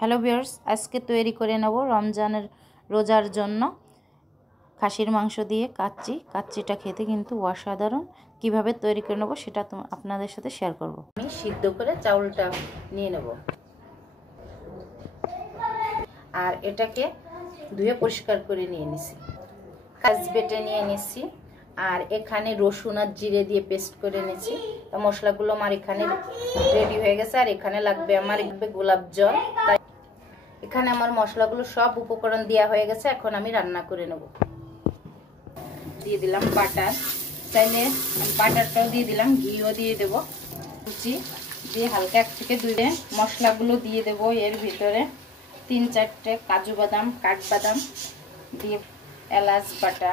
Hello viewers, আজকে তৈরি করে নেব রমজানের রোজার জন্য খাসির মাংস দিয়ে কাচ্চিটা খেতে কিন্তু অসাধারণ। কিভাবে তৈরি করে নেব সেটা আপনাদের সাথে শেয়ার করব। আমি সিদ্ধ করে চাউলটা নিয়ে নেব আর এটাকে ধুয়ে পরিষ্কার করে নিয়ে নিছি। কাজ বেটে নিয়ে নিছি আর এখানে রসুন আর জিরে দিয়ে পেস্ট করে নিয়েছি। তো মশলাগুলো আমার এখানে রেডি হয়ে গেছে। আর এখানে লাগবে গোলাপ জল। তাই এখানে আমার মশলাগুলো সব উপকরণ দেওয়া হয়ে গেছে। এখন আমি রান্না করে নেব। দিয়ে দিলাম বাটার, চাইলে বাটারটাও দিয়ে দিলাম, ঘিও দিয়ে দেব, কুচি দিয়ে হালকা 1 থেকে 2 মশলাগুলো দিয়ে দেব। এর ভিতরে 3-4টে কাজু বাদাম, কাঠবাদাম দিয়ে, এলাচ বাটা,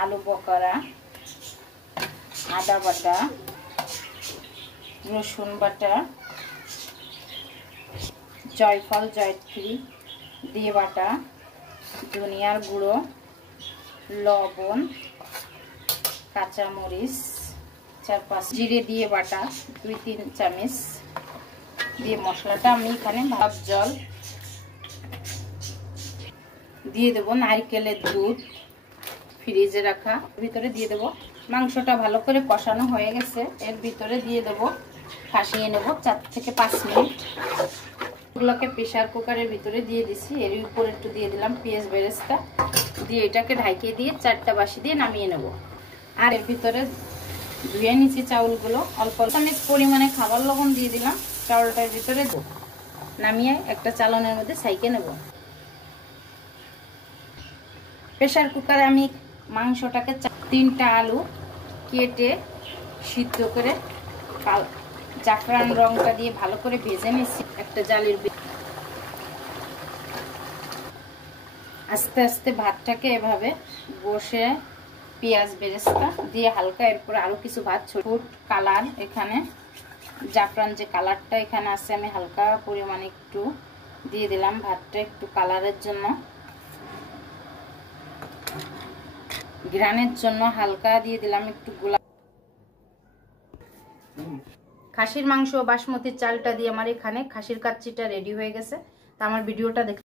আলু বকরা, আদা বাটা, রসুন বাটা, জয়ফল জয়ত্রী দিয়ে বাটা, ধনিয়ার গুঁড়ো, লবণ, কাঁচামরিচ 4-5, জিরে দিয়ে বাটা 2-3 চামচ দিয়ে মশলাটা আমি এখানে ভাপ জল দিয়ে দেবো। নারকেলের দুধ ফ্রিজে রাখা ভিতরে দিয়ে দেবো। মাংসটা ভালো করে কষানো হয়ে গেছে। এর ভিতরে দিয়ে দেবো, কষিয়ে নেব 4 থেকে 5 মিনিট। এগুলোকে প্রেসার কুকারের ভিতরে দিয়ে দিছি। এর উপর একটু দিয়ে দিলাম পেঁয়াজ বেরেস্তা দিয়ে এটাকে ঢাকিয়ে দিয়ে 4টা বাসি দিয়ে নামিয়ে নেব। আর এর ভিতরে ধুয়ে নিচে চাউলগুলো অল্প চামচ পরিমাণে খাবার লবণ দিয়ে দিলাম। চাউলটার ভিতরে নামিয়ে একটা চালনের মধ্যে ছাইকে নেব। প্রেসার কুকারে আমি মাংসটাকে 3টা আলু কেটে সিদ্ধ করে জাফরান রংটা দিয়ে ভালো করে ভেজে নিচ্ছি একটা জালির। আস্তে আস্তে ভাতটাকে এভাবে বসে পেঁয়াজ বেরেস্তা দিয়ে হালকা, এরপর আরো কিছু ভাত ফুড কালার, এখানে জাফরান যে কালারটা এখানে আছে আমি হালকা পরিমাণে একটু দিয়ে দিলাম ভাতটা একটু কালারের জন্য। ঘ্রাণের জন্য হালকা দিয়ে দিলাম একটু গোলাপ। খাসির মাংস বাসমতি চালটা দিয়ে আমার এখানে খাসির কাচ্চিটা রেডি হয়ে গেছে। তা আমার ভিডিওটা